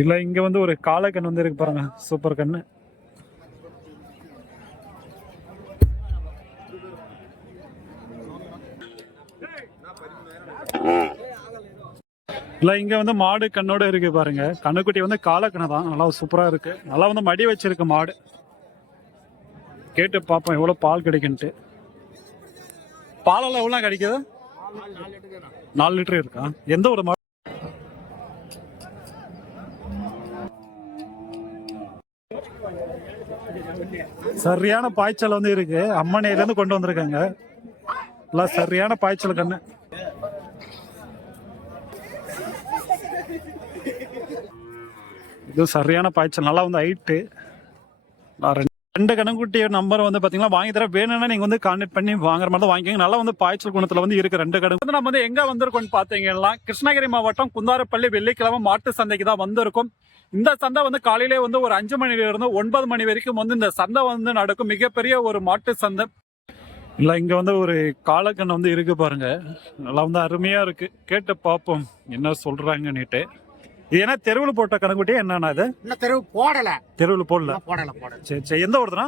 இல்லை இங்கே வந்து ஒரு காளை கண்ணு வந்து இருக்கு பாருங்க. சூப்பர் கண்ணு இல்லை இங்கே வந்து மாடு கண்ணோட இருக்கு பாருங்க. கண்ணுக்குட்டி வந்து காலக்கண்ணு தான். நல்லா சூப்பராக இருக்கு. நல்லா வந்து மடி வச்சிருக்கு மாடு. கேட்டு பார்ப்போம் எவ்வளோ பால் கிடைக்குன்ட்டு. பாலெல்லாம் எவ்வளோ கிடைக்குது? நாலு லிட்டர் இருக்கா? எந்த ஒரு மாடு? சரியான பாய்ச்சல் வந்து இருக்கு. அம்மனையில இருந்து கொண்டு வந்திருக்காங்க. எல்லாம் சரியான பாய்ச்சல் கண்ணு. இது சரியான பாய்ச்சல். நல்லா வந்து ஹைட்டு ரெண்டு கணக்குட்டி நம்பர் வந்து பாத்தீங்கன்னா வாங்கி தர வேணும்னா நீங்க வந்து கான்டெக்ட் பண்ணி வாங்குற மாதிரி தான் வாங்கிக்கோங்க. நல்லா வந்து பாய்ச்சல் குணத்துல வந்து இருக்கு ரெண்டு கடை வந்து நம்ம வந்து எங்க வந்திருக்கோம்னு பாத்தீங்கன்னா கிருஷ்ணகிரி மாவட்டம் குந்தாரப்பள்ளி வெள்ளிக்கிழமை மாட்டு சந்தைக்கு தான் வந்திருக்கும். இந்த சந்தை வந்து காலையிலே வந்து ஒரு அஞ்சு மணில இருந்து ஒன்பது மணி வரைக்கும் வந்து இந்த சந்தை வந்து நடக்கும். மிகப்பெரிய ஒரு மாட்டு சந்தை. இல்ல இங்க வந்து ஒரு காலக்கண்ணு வந்து இருக்கு பாருங்க. நல்லா வந்து அருமையா இருக்கு. கேட்டு பார்ப்போம். என்ன சொல்றாங்கன்னுட்டு. இது என்ன தெருவில் போட்ட கணக்குட்டி என்னன்னா இது? இன்னும் தெருவு? போடல. தெருவில் போடல. போடல போடல. சரி சரி எந்த ஊர்துனா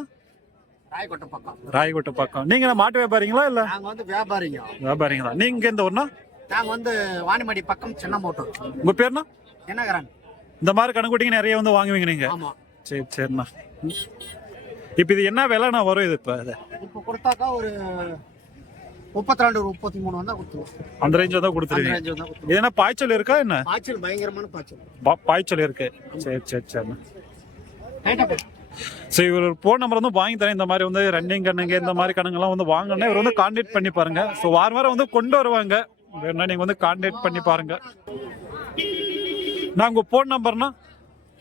ராயக்கோட்டை பக்கம். ராயகோட்டை பக்கம். நீங்க மாட்டு வியாபாரிங்களா இல்ல? நாங்க வந்து வியாபாரிங்க. வியாபாரிங்க தான் நீங்க எந்த ஊர்னா நாங்க வந்து வாணிமடி பக்கம் சின்ன மோட்டூர் உங்க பேர்னா என்னகரன் இந்த மாதிரி கணக்குட்டிங்க நிறைய வந்து வாங்குவீங்க நீங்க? ஆமா. சரி சரிண்ணா. இப்போ இது என்ன விலைண்ணா வரும் இது இப்போ? இது இப்ப கொடுத்தாக்கா ஒரு முப்பத்தி ரெண்டு ஒரு முப்பத்தி மூணு வந்தா கொடுத்துருவோம். அந்த ரேஞ்ச் தான் கொடுத்துருவீங்க. ரேஞ்சு வந்தா கொடுத்துருவோம். என்ன பாய்ச்சல் இருக்கா என்ன? பாய்ச்சல் பயங்கரமான பாய்ச்சல். பா- பாய்ச்சல் இருக்கு. சரி சரி சரிண்ணா ரைட்டா போய். சரி இவர் ஃபோன் நம்பர் வந்து வாங்கி தரேன். இந்த மாதிரி வந்து ரன்னிங் கண்ணுங்க இந்த மாதிரி கண்ணுங்கெல்லாம் வந்து வாங்கினா இவர் வந்து கான்டாக்ட் பண்ணி பாருங்க. ஸோ வாரம் வாரம் வந்து கொண்டு வருவாங்க. வேணா நீங்க வந்து கான்டாக்ட் பண்ணி பாருங்க. நான் உங்க ஃபோன் நம்பர்னா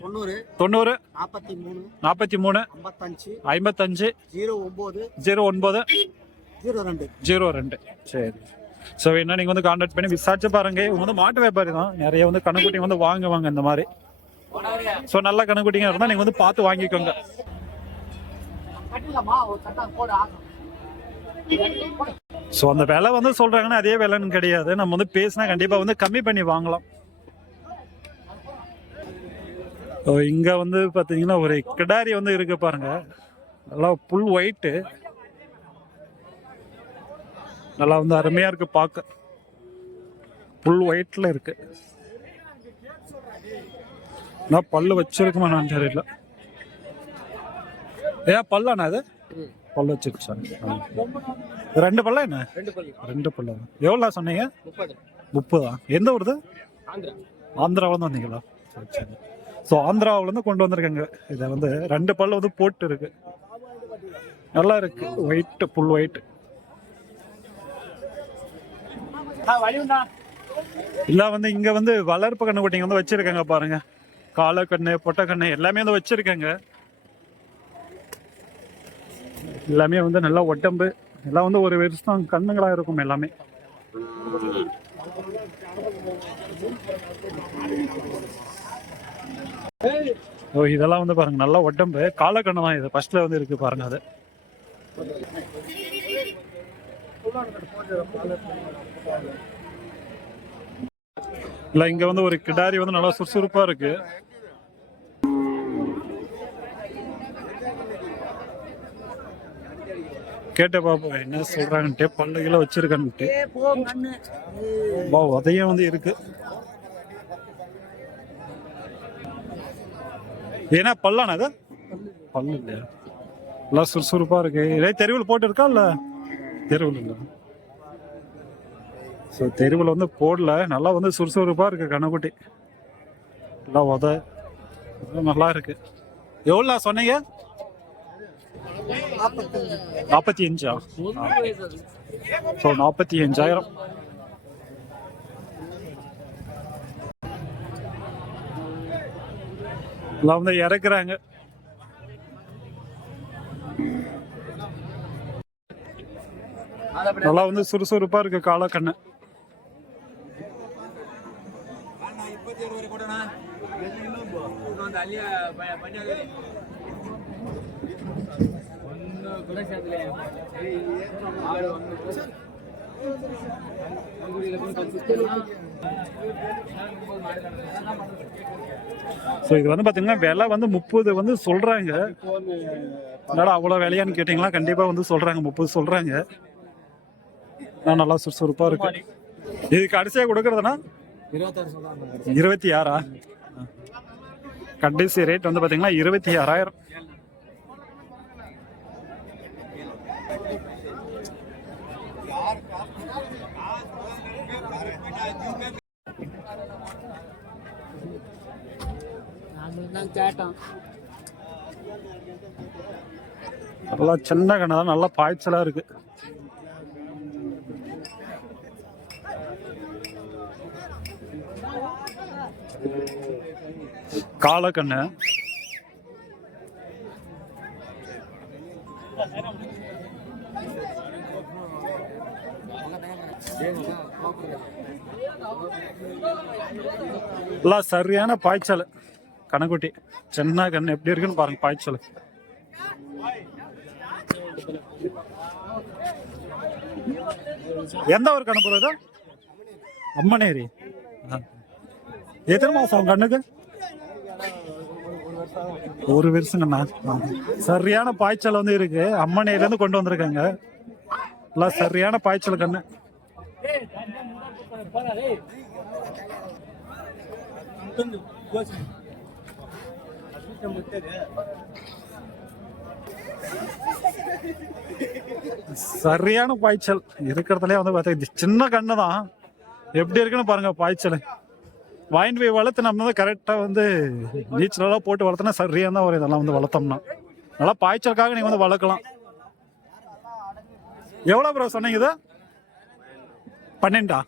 தொண்ணூறு தொண்ணூறு நாற்பத்தி மூணு நாற்பத்தி மூணு ஐம்பத்தஞ்சு ஐம்பத்தஞ்சு ஜீரோ ஒன்பது ஜீரோ ஒன்பது ஜீரோ ரெண்டு. ஜீரோ ரெண்டு. சரி. ஸோ என்ன நீங்கள் வந்து காண்டாக்ட் பண்ணி விசாரிச்சு பாருங்க. இவங்க வந்து மாட்டு வியாபாரி தான். நிறைய வந்து கணக்குட்டி வந்து வாங்குவாங்க இந்த மாதிரி. ஸோ நல்ல கணக்குட்டிங்க இருந்தால் நீங்கள் வந்து பார்த்து வாங்கிக்கோங்க. ஸோ அந்த விலை வந்து சொல்றாங்கன்னா அதே விலைன்னு கிடையாது. நம்ம வந்து பேசினா கண்டிப்பாக வந்து கம்மி பண்ணி வாங்கலாம். ஓ, இங்க வந்து பார்த்தீங்கன்னா ஒரு கிடாரி வந்து இருக்கு பாருங்க. நல்லா புல் ஒயிட்டு நல்லா வந்து அருமையா இருக்கு பார்க்க புல் ஒயிட்ல இருக்கு. நான் பல்லு வச்சிருக்குமா நான் தெரியல. ஏன் பல்லாண்ணா அது பல்லு வச்சிருச்சா. ரெண்டு பல்லா என்ன? ரெண்டு பல்லா. எவ்வளோ சொன்னீங்க? முப்பது. எந்த ஆந்திரா. ஆந்திராவிலேருந்து வந்தீங்களா? சரி சரி. ஸோ ஆந்திராவிலேருந்து கொண்டு வந்திருக்காங்க. இதை வந்து ரெண்டு பல்லு வந்து போட்டு இருக்கு. நல்லா இருக்கு. ஒயிட் புல் ஒயிட் இல்லை வந்து இங்கே வந்து வளர்ப்பு கண்ணுக்குட்டிங்க வந்து வச்சிருக்காங்க பாருங்கள் காலக்கண்ணு பொட்டக்கண்ணு எல்லாமே வந்து வச்சுருக்கேங்க. எல்லாமே வந்து நல்லா ஒட்டம்பு எல்லாம் வந்து ஒரு வருஷம் கண்ணுங்களாக இருக்கும் எல்லாமே. ஓ இதெல்லாம் வந்து பாருங்க நல்லா உடம்பு காலக்கண்ணு தான் இது. ஃபர்ஸ்ட்ல வந்து இருக்கு பாருங்க அது. இல்ல இங்க வந்து ஒரு கிடாரி வந்து நல்லா சுறுசுறுப்பா இருக்கு. கேட்ட பாப்போம் என்ன சொல்றாங்கன்ட்டு பல்லுகளை வச்சிருக்கான்ட்டு. வா உதயம் வந்து இருக்கு. ஏன்னா பல்லானா அது? பல்லு இல்லையா? நல்லா சுறுசுறுப்பா இருக்கு. இதே தெருவில் போட்டு இருக்கா இல்லை தெருவில் ஸோ தெருவில் வந்து போடல. நல்லா வந்து சுறுசுறுப்பாக இருக்குது கண்ணுக்குட்டி. நல்லா உத நல்லா இருக்கு. எவ்வளோ சொன்னீங்க? நாற்பத்தி அஞ்சா? ஸோ நாற்பத்தி அஞ்சாயிரம். எல்லாம் வந்து இறக்குறாங்க. நல்லா வந்து சுறுசுறுப்பா இருக்கு காலக்கண்ணு ஸோ இது வந்து பார்த்தீங்கன்னா விலை வந்து முப்பது வந்து சொல்கிறாங்க என்னடா அவ்வளோ விலையான்னு கேட்டிங்களா? கண்டிப்பாக வந்து சொல்கிறாங்க முப்பது சொல்கிறாங்க நான் நல்லா சுறுசுறுப்பாக இருக்கு. இது கடைசியாக கொடுக்குறதுனா? இருபத்தி ஆறா கடைசி ரேட் வந்து பார்த்தீங்கன்னா இருபத்தி ஆறாயிரம் நல்லா சின்ன கண்ணு தான் நல்லா பாய்ச்சலாக இருக்கு. காலக்கண்ணு. எல்லாம் சரியான பாய்ச்சல். கணக்குட்டி சின்ன கண்ணு. எப்படி இருக்குன்னு பாருங்க பாய்ச்சல். எந்த ஒரு கணக்கு அம்மனேரி. எத்தனை மாசம் கண்ணுக்கு? ஒரு வருஷங்கண்ணா சரியான பாய்ச்சல் வந்து இருக்கு. அம்மனையிலேருந்து கொண்டு வந்திருக்காங்க. எல்லாம் சரியான பாய்ச்சல் கண்ணு. சரியான பாய்ச்சல். இருக்கிறதுலே வந்து பார்த்தா சின்ன கண்ணு தான் எப்படி இருக்குன்னு பாருங்க பாய்ச்சல். வாங்கிட்டு போய் வளர்த்து நம்ம வந்து கரெக்டாக வந்து நீச்சலெல்லாம் போட்டு வளர்த்தோன்னா சரியாக தான் வரும். இதெல்லாம் வந்து வளர்த்தோம்னா. நல்லா பாய்ச்சலுக்காக நீங்கள் வந்து வளர்க்கலாம். எவ்வளோ ப்ரோ சொன்னீங்க இது? பன்னெண்டா?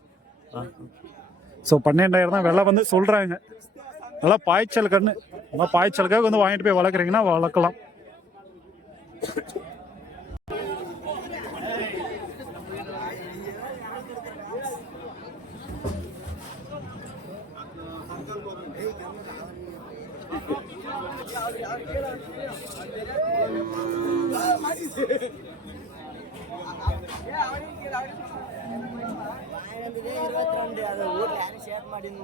ஸோ பன்னெண்டாயிரம் தான் வெலை வந்து சொல்கிறாங்க நல்லா பாய்ச்சல் கண்ணு நல்லா பாய்ச்சலுக்காக வந்து வாங்கிட்டு போய் வளர்க்குறீங்கன்னா வளர்க்கலாம். இருபத்தி ரெண்டு அது ஊர்ல யாரும் ஷேர் மாட்டின்னு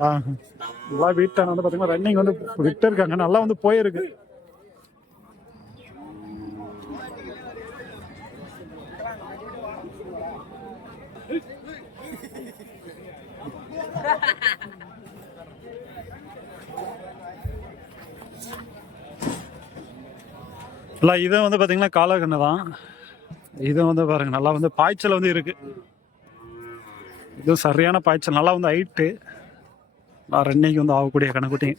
நல்லா வீட்டான எல்லாம் வந்து பார்த்தீங்கன்னா ரன்னிங் வந்து விட்டு இருக்காங்க. நல்லா வந்து போயிருக்கு. இல்லை இது வந்து பார்த்தீங்கன்னா காலக்கண்ணு தான். இது வந்து பாருங்க நல்லா வந்து பாய்ச்சல் வந்து இருக்கு. இது சரியான பாய்ச்சல். நல்லா வந்து ஹைட்டு நான் ரெண்டைக்கு வந்து ஆகக்கூடிய கணக்குட்டி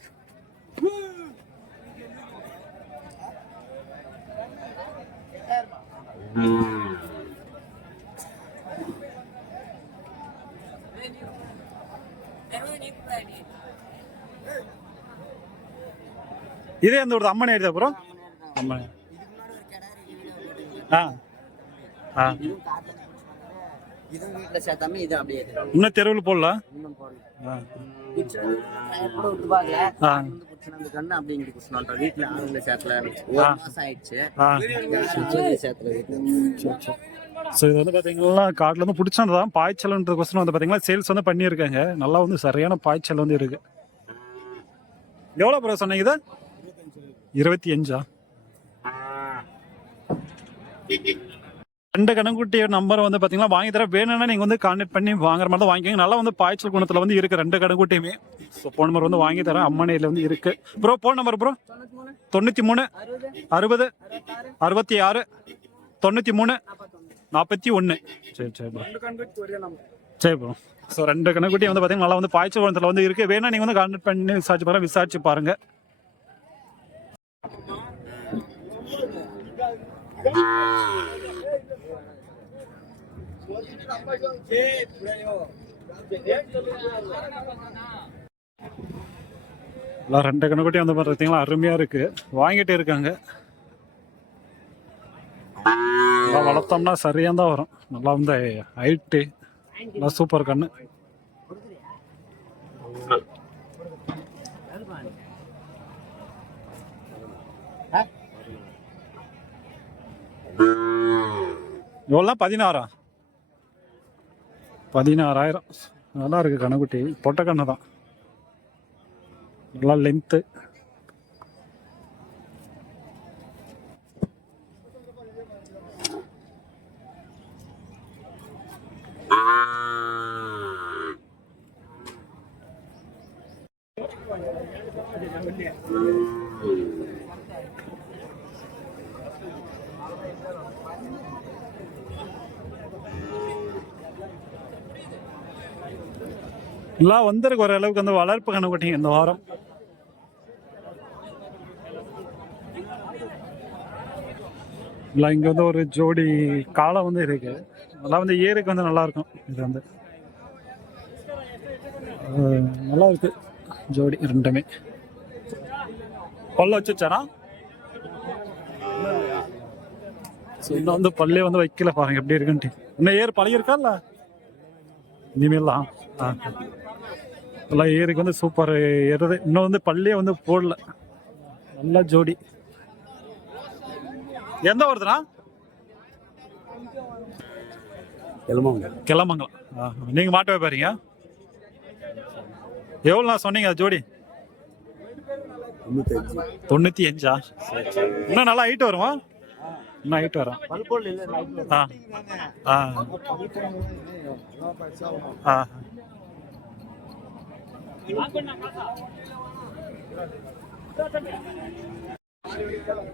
இதே அந்த ஒரு அம்மன் ஏரியா அப்புறம் அம்மன். ஆ. ஆ. இன்னும் தெருவில் போடலாம் அந்த கண்ணு வீட்டுல சேர்த்துல ஒரு மாசம் ஆயிடுச்சு. சேர்த்துல ஸோ இது வந்து பார்த்தீங்கன்னா காட்டில் வந்து பிடிச்சது தான் பாய்ச்சல்ன்றதுக்கோசரம் வந்து பார்த்தீங்கன்னா சேல்ஸ் வந்து பண்ணியிருக்காங்க. நல்லா வந்து சரியான பாய்ச்சல் வந்து இருக்கு. எவ்வளோ ப்ரோ சொன்னீங்க இது? இருபத்தி அஞ்சா? ரெண்டு கணக்குட்டி நம்பர் வந்து பார்த்தீங்கன்னா வாங்கி தர வேணும்னா நீங்கள் வந்து கான்டாக்ட் பண்ணி வாங்குற மாதிரி தான் வாங்கிக்கோங்க. நல்லா வந்து பாய்ச்சல் குணத்தில் வந்து இருக்கு ரெண்டு கணக்குட்டியுமே ஸோ ஃபோன் நம்பர் வந்து வாங்கி தரேன். அம்மனையில் வந்து இருக்கு. ப்ரோ ஃபோன் நம்பர் ப்ரோ தொண்ணூற்றி மூணு அறுபது அறுபத்தி ஆறு தொண்ணூற்றி மூணு நாற்பத்தி ஒன்று சரி சரி ப்ரோ சரி ப்ரோ ஸோ ரெண்டு கணக்குட்டி வந்து பார்த்தீங்கன்னா நல்லா வந்து பாய்ச்சல் குணத்தில் வந்து இருக்கு. வேணா நீங்கள் வந்து கான்டாக்ட் பண்ணி விசாரிச்சு பாருங்க விசாரிச்சு பாருங்க. எல்லாம் ரெண்டு கணக்குட்டி வந்து பார்த்தீங்களா அருமையாக இருக்கு. வாங்கிட்டே இருக்காங்க. நல்லா வளர்த்தோம்னா சரியாக தான் வரும். நல்லா வந்து ஹைட்டு நல்லா சூப்பர் கண்ணு. எவ்வளோ பதினாறா? பதினாறாயிரம். நல்லா இருக்குது கண்ணுக்குட்டி. பொட்டை தான். நல்லா லென்த்து எல்லாம் வந்திருக்கு ஓரளவுக்கு அந்த வளர்ப்பு கண்ணுக்குட்டிங்க இந்த வாரம். இல்லை இங்கே வந்து ஒரு ஜோடி காலம் வந்து இருக்கு. அதெல்லாம் வந்து ஏருக்கு வந்து நல்லா இருக்கும் இது வந்து. நல்லா இருக்கு ஜோடி ரெண்டுமே. பல்ல வச்சுச்சாரா ஸோ இன்னும் வந்து பல்லே வந்து வைக்கல பாருங்க எப்படி இருக்குன்ட்டு. இன்னும் ஏர் பழகிருக்கா இல்லை? இனிமேல் தான். ஆ எல்லாம் ஏருக்கு வந்து சூப்பர் ஏறுது. இன்னும் வந்து பல்லே வந்து போடல. நல்ல ஜோடி. எந்த வருதுண்ணா கிளம்பங்கலாம் ஆ, நீங்க மாட்டு வைப்பாருங்க எவ்வளோ சொன்னீங்க ஜோடி? தொண்ணூத்தி அஞ்சா இன்னும் நல்லா ஹைட் வருமா? இன்னும் ஹைட் வரும். ஆ ஆ. ஆ.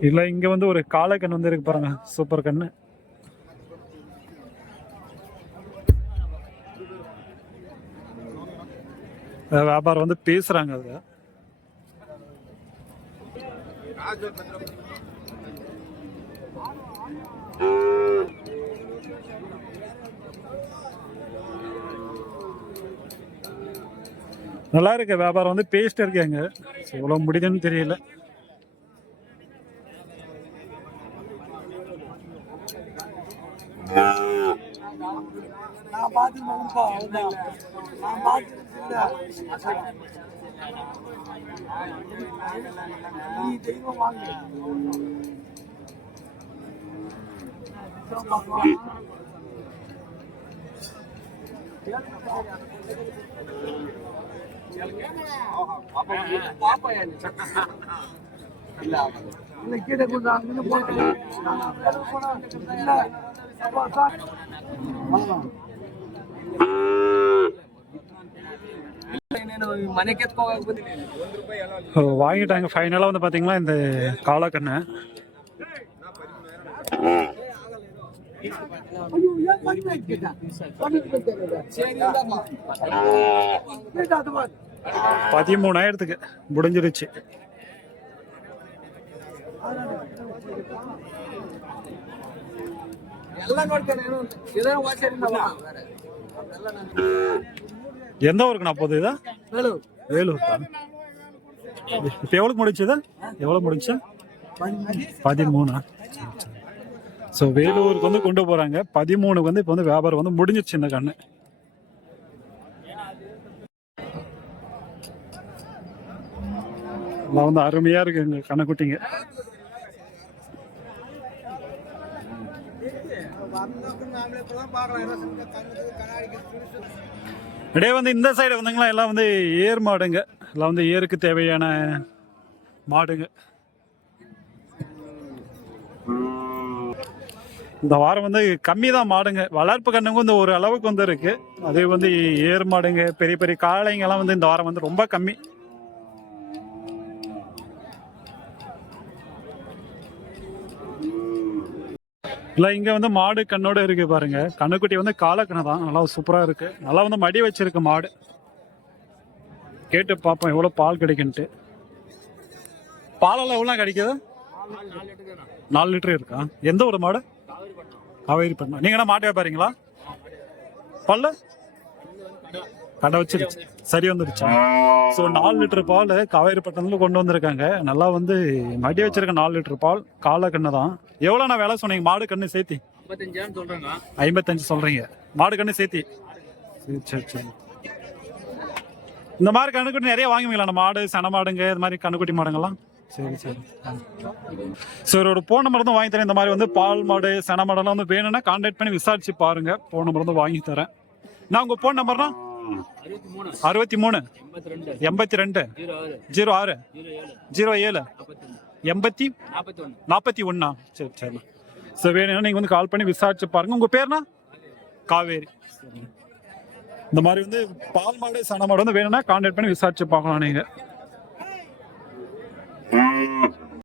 இல்ல இங்க வந்து ஒரு காளைக்கண் வந்து இருக்கு பாருங்க. சூப்பர் கண்ணு வியாபாரம் வந்து பேசுறாங்க அது நல்லா இருக்கு வியாபாரம் வந்து பேஸ்ட் இருக்காங்க எவ்வளோ முடியுதுன்னு தெரியல. கீழே கொண்டு அங்கிருந்து வாங்கிட்டாங்க ஃபைனலாக வந்து பார்த்தீங்கன்னா இந்த காலக்கண்ணை? பதிமூணாயிரத்துக்கு முடிஞ்சிருச்சு. எந்த ஊருக்குண்ணா போகுது இதா? வேலூர். வேலூர் இப்போ எவ்வளோக்கு முடிச்சுதா எவ்வளோ முடிச்சு? பதிமூணா. ஸோ வேலூருக்கு வந்து கொண்டு போகிறாங்க பதிமூணுக்கு வந்து இப்போ வந்து வியாபாரம் வந்து முடிஞ்சிச்சு இந்த கண்ணு. எல்லாம் வந்து அருமையாக இருக்கு எங்கள் கண்ணக்குட்டிங்க. இடையே வந்து இந்த சைடு வந்தீங்களா? எல்லாம் வந்து ஏர் மாடுங்க. எல்லாம் வந்து ஏருக்கு தேவையான மாடுங்க. இந்த வாரம் வந்து கம்மி தான் மாடுங்க. வளர்ப்பு கண்ணுங்க வந்து ஒரு அளவுக்கு வந்து இருக்கு. அதே வந்து ஏர் மாடுங்க பெரிய பெரிய காளைங்கெல்லாம் வந்து இந்த வாரம் வந்து ரொம்ப கம்மி. இல்லை இங்கே வந்து மாடு கண்ணோட இருக்கு பாருங்க. கண்ணுக்குட்டி வந்து காலக்கண்ணு தான். நல்லா சூப்பராக இருக்கு. நல்லா வந்து மடி வச்சிருக்கு மாடு. கேட்டு பார்ப்போம் எவ்வளோ பால் கிடைக்குன்ட்டு. பாலெல்லாம் எவ்வளோ கிடைக்குது? நாலு லிட்டர். இருக்கா? எந்த ஒரு மாடு? காவேரி பண்ணா. நீங்கள் என்ன மாட்டு வியாபாரிங்களா? பல்லு? கடை வச்சிருச்சு. சரி வந்துருச்சா. ஸோ நாலு லிட்டர் பால் காவேரி பட்டணத்துல கொண்டு வந்திருக்காங்க. நல்லா வந்து மடி வச்சிருக்க நாலு லிட்டர் பால் காலை கண்ணு தான். எவ்வளோ நான் வேலை சொன்னீங்க? மாடு கண்ணு சேர்த்தி. ஐம்பத்தஞ்சு சொல்றீங்க. மாடு கண்ணு சேர்த்தி. சரி சரி சரி. இந்த மாதிரி கண்ணுக்குட்டி நிறைய வாங்குவீங்களா நம்ம மாடு சன மாடுங்க இது மாதிரி கண்ணுக்குட்டி மாடுங்கெல்லாம் சரி சரி. சார் ஒரு ஃபோன் நம்பர் தான் வாங்கி தரேன். இந்த மாதிரி வந்து பால் மாடு சன மாடெல்லாம் வந்து வேணும்னா கான்டாக்ட் பண்ணி விசாரிச்சு பாருங்க. ஃபோன் நம்பர் வந்து வாங்கி தரேன். நான் உங்க ஃபோன் நம்பர்னா அறுபத்தி மூணு. எண்பத்தி ரெண்டு. ஜீரோ ஆறு. ஜீரோ ஏழு. எண்பத்தி நாற்பத்தி ஒன்னா. சரி சரி. சரி வேணும்னா நீங்கள் வந்து கால் பண்ணி விசாரிச்சு பாருங்க. உங்கள் பேர்னா காவேரி. இந்த மாதிரி வந்து பால் மாடு சன மாடு வந்து வேணும்னா கான்டாக்ட் பண்ணி விசாரிச்சு பார்க்கலாம் நீங்கள்